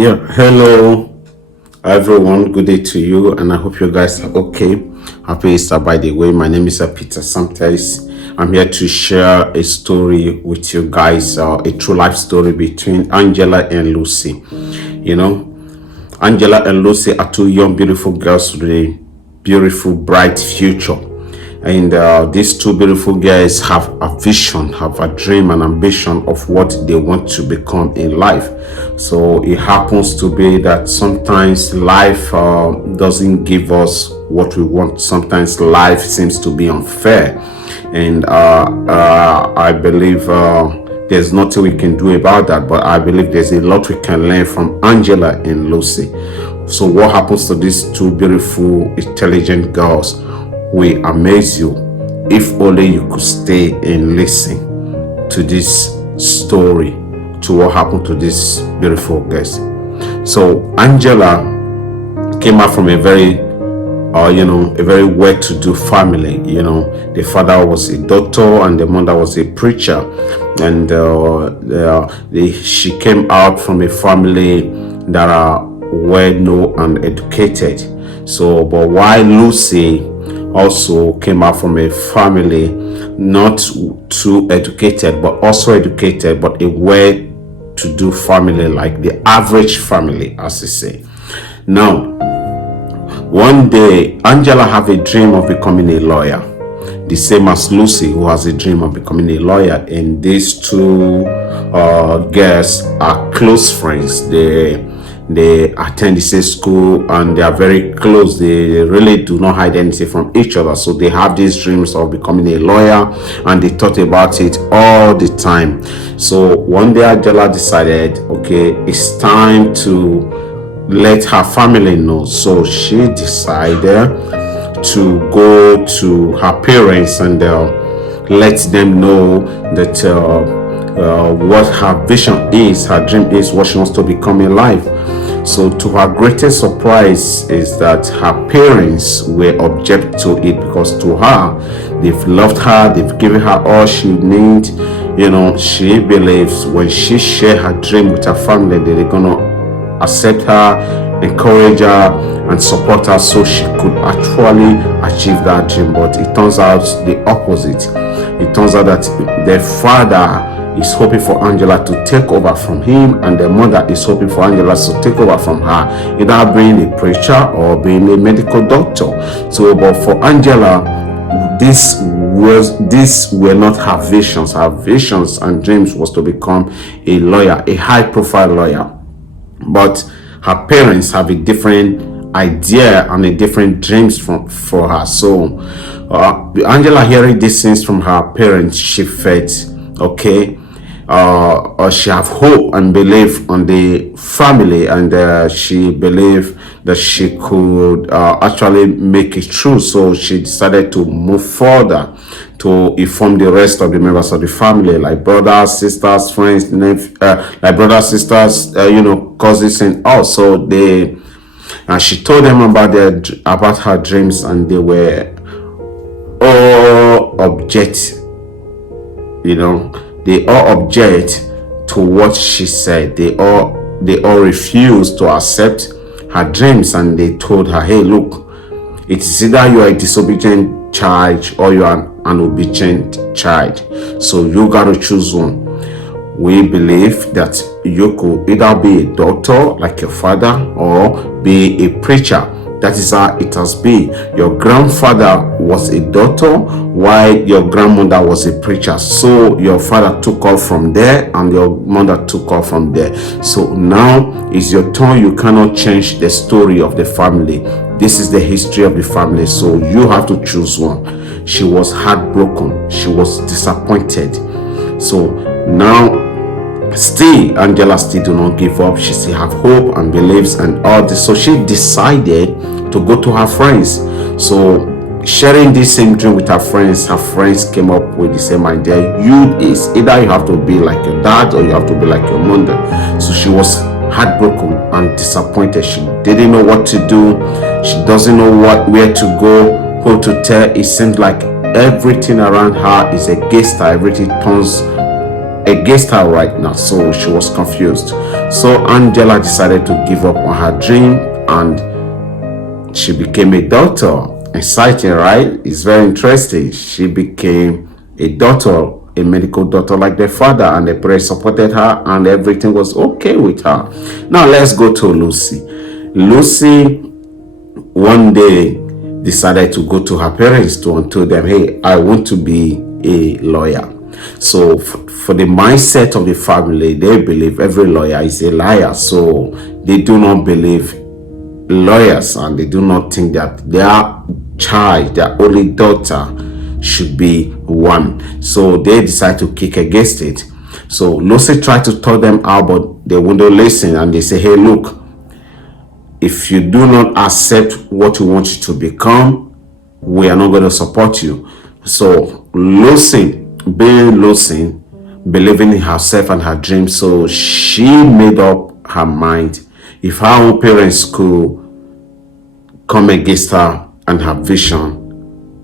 Yeah, hello everyone. Good day to you, and I hope you guys are okay. Happy Easter, by the way. My name is Peter Samtes. I'm here to share a story with you guys, a true life story between Angela and Lucy. You know, Angela and Lucy are two young, beautiful girls with a beautiful, bright future. And these two beautiful girls have a vision, have a dream and ambition of what they want to become in life. So it happens to be that sometimes life doesn't give us what we want. Sometimes life seems to be unfair. And I believe there's nothing we can do about that. But I believe there's a lot we can learn from Angela and Lucy. So what happens to these two beautiful, intelligent girls will amaze you if only you could stay and listen to this story, to what happened to this beautiful girls. So Angela came out from a very a very well-to-do family. The father was a doctor and the mother was a preacher, and she came out from a family that are well-known and educated. So, but while Lucy also came out from a family not too educated, but also educated, but a well-to-do family, like the average family, as they say. Now, one day, Angela have a dream of becoming a lawyer, the same as Lucy, who has a dream of becoming a lawyer. And these two girls are close friends. They attend the same school and they are very close. They really do not hide anything from each other. So they have these dreams of becoming a lawyer and they thought about it all the time. So one day Angela decided, okay, it's time to let her family know. So she decided to go to her parents and let them know that what her vision is, her dream is, what she wants to become in life. So to her greatest surprise is that her parents will object to it, because to her, they've loved her, they've given her all she needs. She believes when she share her dream with her family, that they're gonna accept her, encourage her, and support her so she could actually achieve that dream. But it turns out the opposite. It turns out that their father is hoping for Angela to take over from him, and the mother is hoping for Angela to take over from her, either being a preacher or being a medical doctor. So, but for Angela, these were not her visions. Her visions and dreams was to become a lawyer, a high-profile lawyer. But her parents have a different idea and a different dreams for her. So Angela, hearing these things from her parents, she felt okay, she have hope and belief on the family, and she believed that she could actually make it true. So she decided to move further to inform the rest of the members of the family, like brothers, sisters, friends, like brothers, sisters, cousins, and all. So she told them about her dreams, and they were all object. They all object to what she said. They all refused to accept her dreams, and they told her, hey, look, it is either you are a disobedient child or you are an obedient child. So you got to choose one. We believe that you could either be a doctor like your father or be a preacher. That is how it has been. Your grandfather was a doctor while your grandmother was a preacher. So your father took off from there and your mother took off from there. So now it's your turn. You cannot change the story of the family. This is the history of the family. So you have to choose one. She was heartbroken. She was disappointed. So now still, Angela still do not give up. She still have hope and believes and all this. So she decided to go to her friends. So sharing this same dream with her friends came up with the same idea. Is either you have to be like your dad or you have to be like your mother. So she was heartbroken and disappointed. She didn't know what to do. She doesn't know where to go, who to tell. It seems like everything around her is against her. Everything turns against her right now. So she was confused. So Angela decided to give up on her dream, and she became a doctor. Exciting, right? It's very interesting. She became a doctor, a medical doctor like their father, and the parents supported her, and everything was okay with her. Now let's go to Lucy. Lucy one day decided to go to her parents to tell them, hey, I want to be a lawyer. So for the mindset of the family, they believe every lawyer is a liar. So they do not believe lawyers, and they do not think that their child, their only daughter, should be one. So they decide to kick against it. So Lucy tried to tell them out, but they wouldn't listen, and they say, hey, look, if you do not accept what we want you to become, we are not going to support you. So Lucy, being Lucy, believing in herself and her dreams, so she made up her mind, if her own parents could come against her and her vision,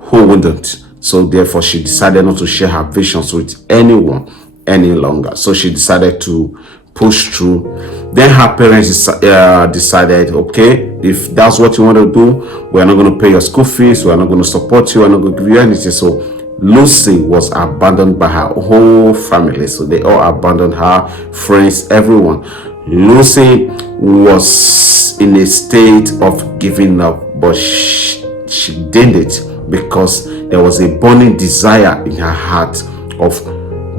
who wouldn't? So therefore she decided not to share her visions with anyone any longer. So she decided to push through. Then her parents decided, okay, if that's what you want to do, we're not going to pay your school fees, we're not going to support you, we're not going to give you anything. So Lucy was abandoned by her whole family. So they all abandoned her, friends, everyone. Lucy was in a state of giving up, but she did it because there was a burning desire in her heart of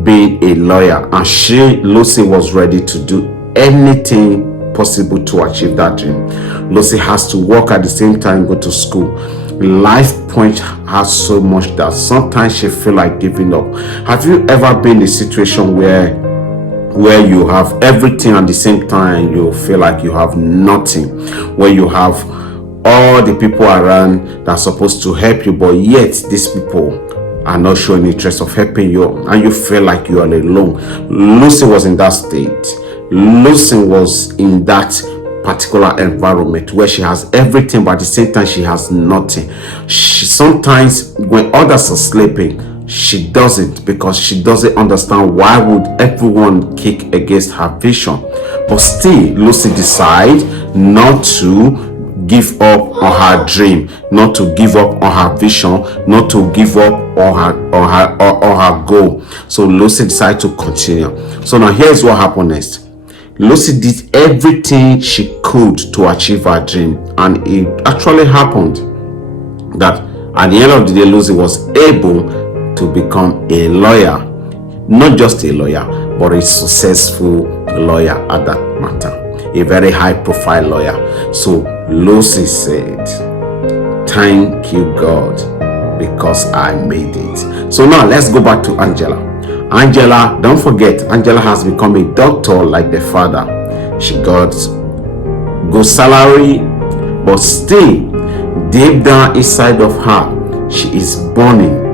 being a lawyer, and Lucy was ready to do anything possible to achieve that dream. Lucy has to work at the same time, go to school. Life point her so much that sometimes she feel like giving up. Have you ever been in a situation where you have everything at the same time, you feel like you have nothing, where you have all the people around that are supposed to help you, but yet these people are not showing interest of helping you, and you feel like you are alone? Lucy was in that state. Lucy was in that particular environment where she has everything, but at the same time she has nothing. She sometimes, when others are sleeping, she doesn't, because she doesn't understand why would everyone kick against her vision. But still, Lucy decides not to give up on her dream, not to give up on her vision, not to give up on her goal. So Lucy decided to continue. So now here's what happened next. Lucy did everything she could to achieve her dream, and it actually happened that at the end of the day, Lucy was able to become a lawyer. Not just a lawyer, but a successful lawyer at that matter, a very high profile lawyer. So Lucy said, thank you God, because I made it. So now let's go back to Angela. Angela, don't forget, Angela has become a doctor like the father. She got good salary, but still deep down inside of her, she is burning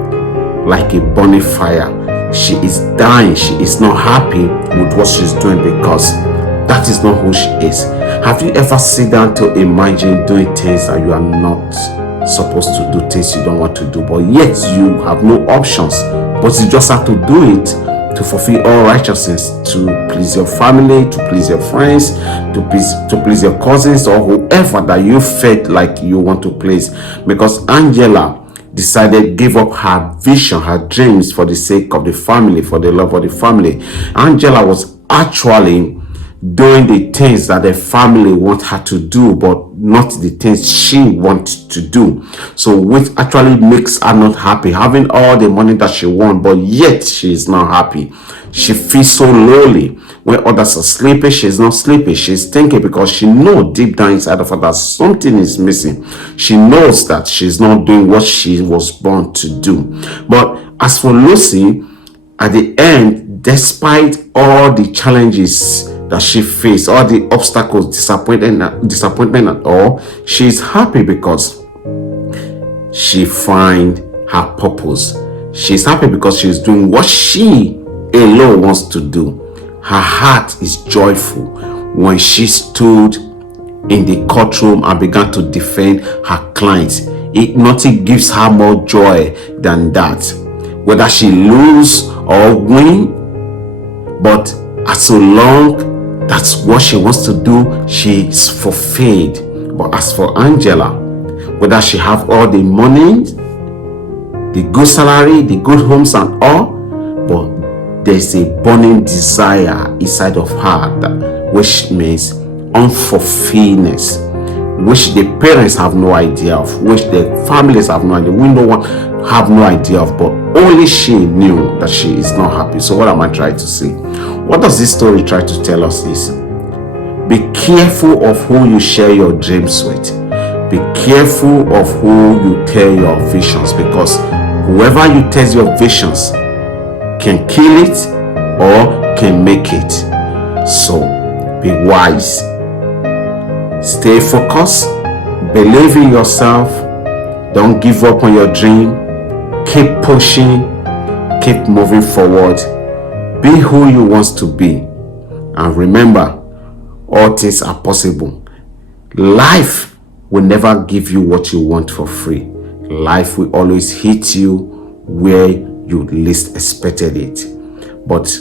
like a burning fire. She is dying. She is not happy with what she's doing, because that is not who she is. Have you ever sit down to imagine doing things that you are not supposed to do, things you don't want to do, but yet you have no options, but you just have to do it to fulfill all righteousness, to please your family, to please your friends, to please your cousins, or whoever that you felt like you want to please? Because Angela decided to give up her vision, her dreams, for the sake of the family, for the love of the family. Angela was actually doing the things that the family want her to do, but not the things she wants to do. So which actually makes her not happy, having all the money that she wants, but yet she is not happy. She feels so lonely. When others are sleeping, she's not sleeping. She's thinking, because she knows deep down inside of her that something is missing. She knows that she's not doing what she was born to do. But as for Lucy, at the end, despite all the challenges that she faced, all the obstacles, disappointment and all, she's happy because she find her purpose. She's happy because she's doing what she alone wants to do. Her heart is joyful when she stood in the courtroom and began to defend her clients. Nothing gives her more joy than that. Whether she lose or win, But as so long that's what she wants to do, she's fulfilled. But as for Angela, whether she have all the money, the good salary, the good homes and all, but there's a burning desire inside of her, that, which means unfulfilledness, which the parents have no idea of, which the families have no idea, we no one have no idea of, but only she knew that she is not happy. So what am I trying to say? What does this story try to tell us is, be careful of who you share your dreams with. Be careful of who you tell your visions, because whoever you tell your visions can kill it or can make it. So be wise. Stay focused. Believe in yourself. Don't give up on your dream. Keep pushing. Keep moving forward. Be who you want to be. And remember, all things are possible. Life will never give you what you want for free. Life will always hit you where you least expected it. But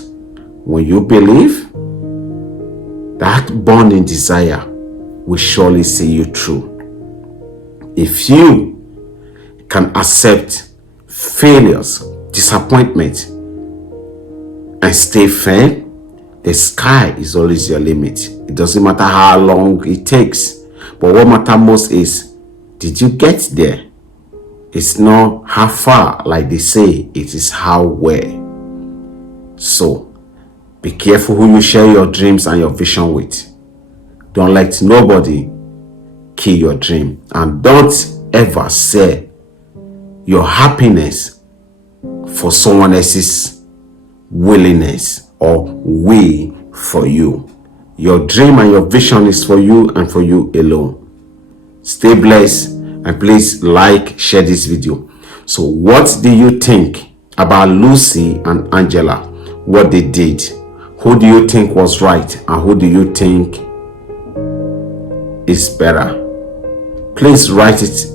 when you believe, that burning desire will surely see you through. If you can accept failures, disappointment, and stay firm, the sky is always your limit. It doesn't matter how long it takes. But what matters most is, did you get there? It's not how far, like they say, it is how well. So, be careful who you share your dreams and your vision with. Don't let nobody kill your dream. And don't ever sell your happiness for someone else's willingness or way for you. Your dream and your vision is for you and for you alone. Stay blessed, and please like, share this video. So what do you think about Lucy and Angela? What they did? Who do you think was right, and who do you think is better? Please write it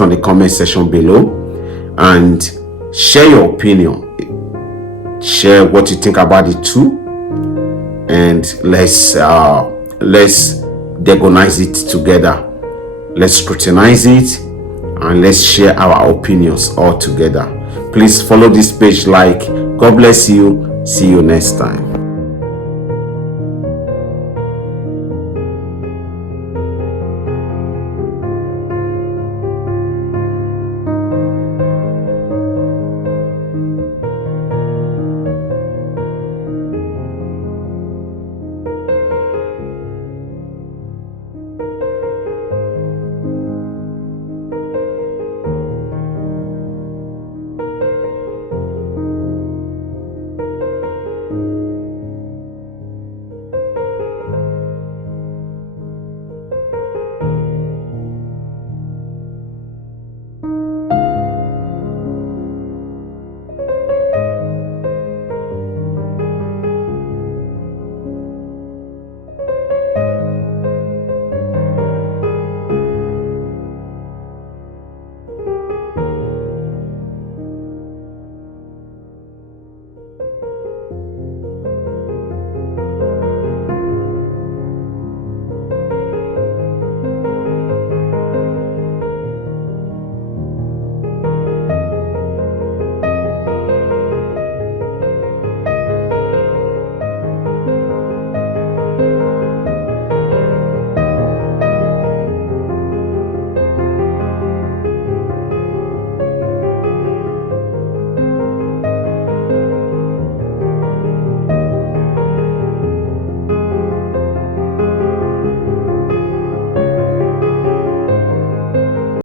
on the comment section below, and share your opinion. Share what you think about it too, and let's diagnose it together. Let's scrutinize it, and let's share our opinions all together. Please follow this page, like. God bless you. See you next time.